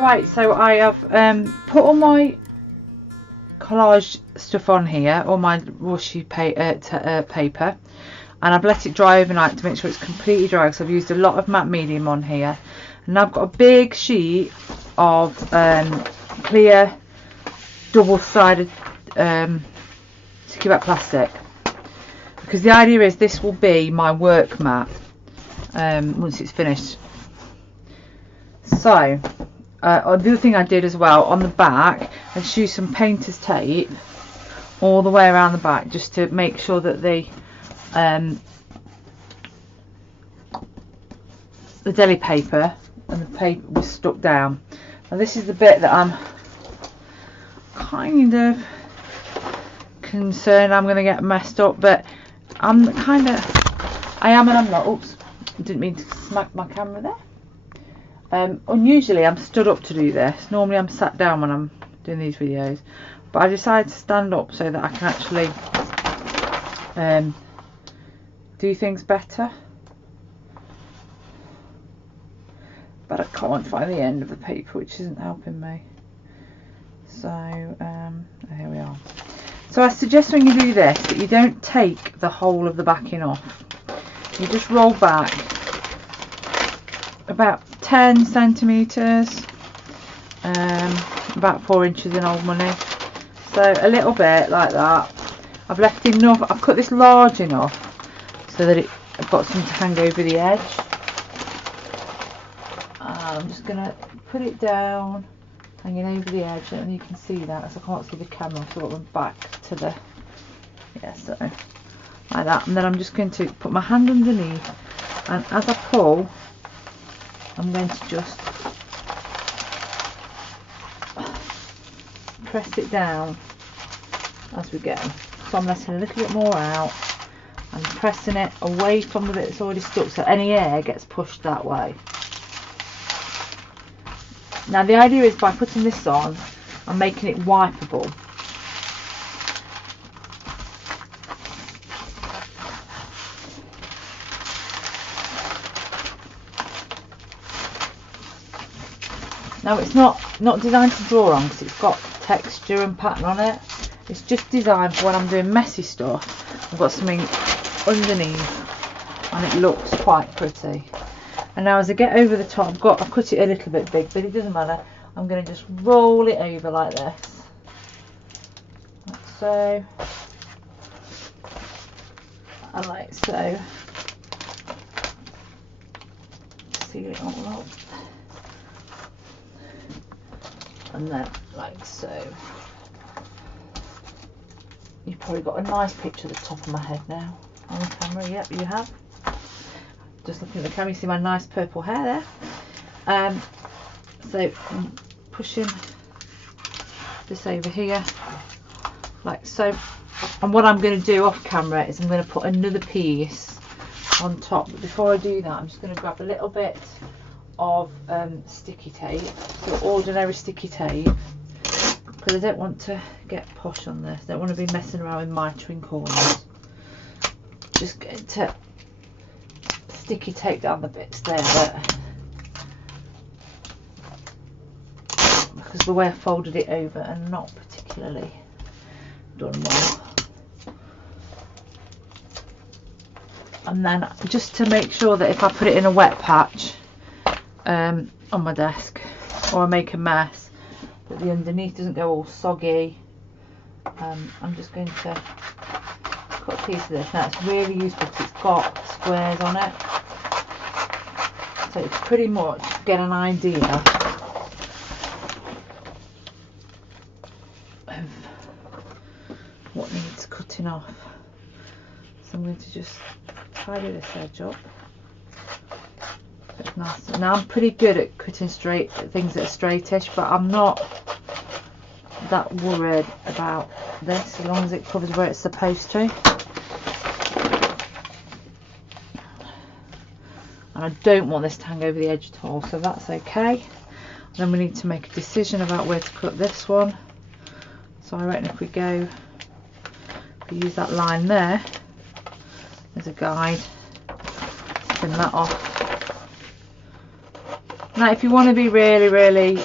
Right, so I have put all my collage stuff on here, all my washi paper, and I've let it dry overnight to make sure it's completely dry, because I've used a lot of matte medium on here. And I've got a big sheet of clear double-sided sticky back plastic, because the idea is this will be my work mat once it's finished. So the other thing I did as well, on the back I used some painter's tape all the way around the back, just to make sure that the deli paper and the paper was stuck down. And this is the bit that I'm kind of concerned I'm going to get messed up, but I am and I'm not. Oops, didn't mean to smack my camera there. Unusually I'm stood up to do this. Normally I'm sat down when I'm doing these videos, but I decided to stand up so that I can actually do things better. But I can't find the end of the paper, which isn't helping me. So here we are. So I suggest when you do this that you don't take the whole of the backing off. You just roll back about 10 centimetres, about 4 inches in old money. So a little bit like that. I've left enough, I've cut this large enough so that I've got some to hang over the edge. I'm just going to put it down, hanging over the edge, and you can see that, as I can't see the camera, so I've got them back to the, yeah, so like that. And then I'm just going to put my hand underneath, and as I pull, I'm going to just press it down as we go. So I'm letting a little bit more out and pressing it away from the bit that's already stuck, so any air gets pushed that way. Now the idea is, by putting this on, I'm making it wipeable. Now it's not designed to draw on, because it's got texture and pattern on it. It's just designed for when I'm doing messy stuff. I've got something underneath and it looks quite pretty. And now as I get over the top, I've cut it a little bit big, but it doesn't matter. I'm going to just roll it over like this, like so, and like so. Seal it all up, and then like so. You've probably got a nice picture at the top of my head now on the camera. Yep, you have. Just looking at the camera, you see my nice purple hair there. So I'm pushing this over here like so, and what I'm going to do off camera is I'm going to put another piece on top. But before I do that, I'm just going to grab a little bit of sticky tape, so ordinary sticky tape, because I don't want to get posh on this. I don't want to be messing around with mitering corners. Just going to sticky tape down the bits there, because the way I folded it over and not particularly done well. And then just to make sure that if I put it in a wet patch on my desk, or I make a mess, that the underneath doesn't go all soggy, I'm just going to cut a piece of this. Now it's really useful because it's got squares on it, so it's pretty much get an idea of what needs cutting off. So I'm going to just tidy this edge up. It's nice. Now I'm pretty good at cutting straight things that are straightish, but I'm not that worried about this as long as it covers where it's supposed to. And I don't want this to hang over the edge at all, so that's okay. Then we need to make a decision about where to cut this one. So I reckon if we use that line there as a guide, trim that off Now if you want to be really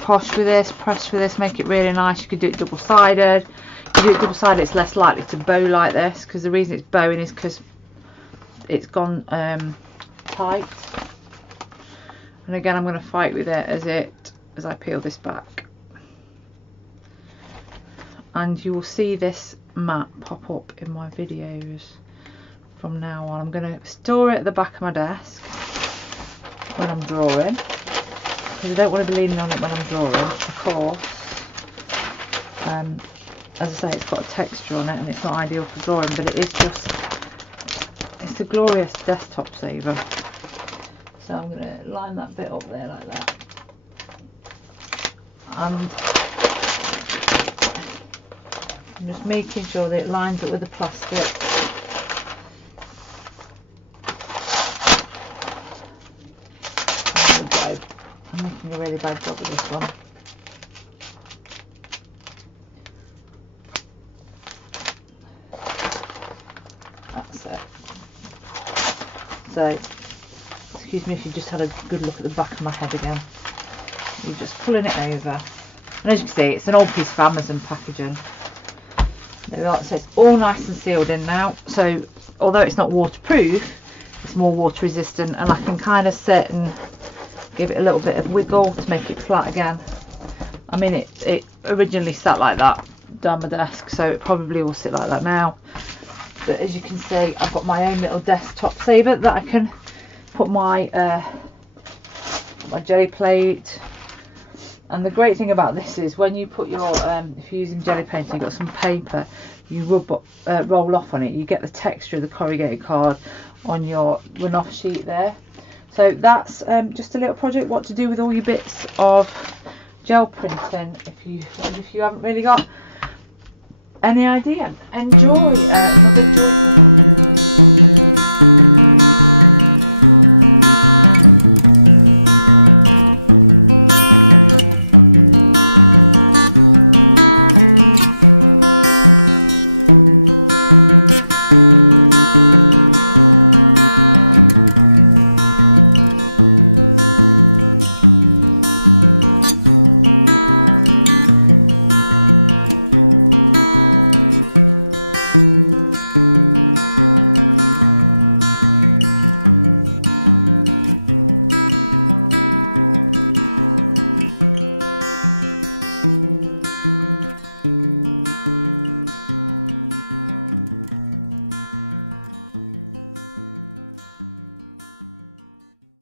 posh with this, press with this, make it really nice, you could do it double-sided. If you do it double-sided, it's less likely to bow like this, because the reason it's bowing is because it's gone tight. And again, I'm going to fight with it as I peel this back. And you will see this mat pop up in my videos from now on. I'm going to store it at the back of my desk when I'm drawing, because I don't want to be leaning on it when I'm drawing, of course. As I say, it's got a texture on it and it's not ideal for drawing, but it is just, it's a glorious desktop saver. So I'm going to line that bit up there like that. And I'm just making sure that it lines up with the plastic. There we go. I'm making a really bad job of this one. That's it. So, excuse me if you just had a good look at the back of my head again. You're just pulling it over. And as you can see, it's an old piece of Amazon packaging. There we are. So it's all nice and sealed in now. So although it's not waterproof, it's more water resistant, and I can kind of sit and give it a little bit of wiggle to make it flat again. I mean, it originally sat like that down my desk, so it probably will sit like that now. But as you can see, I've got my own little desktop saver that I can put my jelly plate. And the great thing about this is when you put your if you're using jelly paint and you've got some paper, you roll off on it, you get the texture of the corrugated card on your run-off sheet there. So that's just a little project, what to do with all your bits of gel printing if you haven't really got any idea. Enjoy.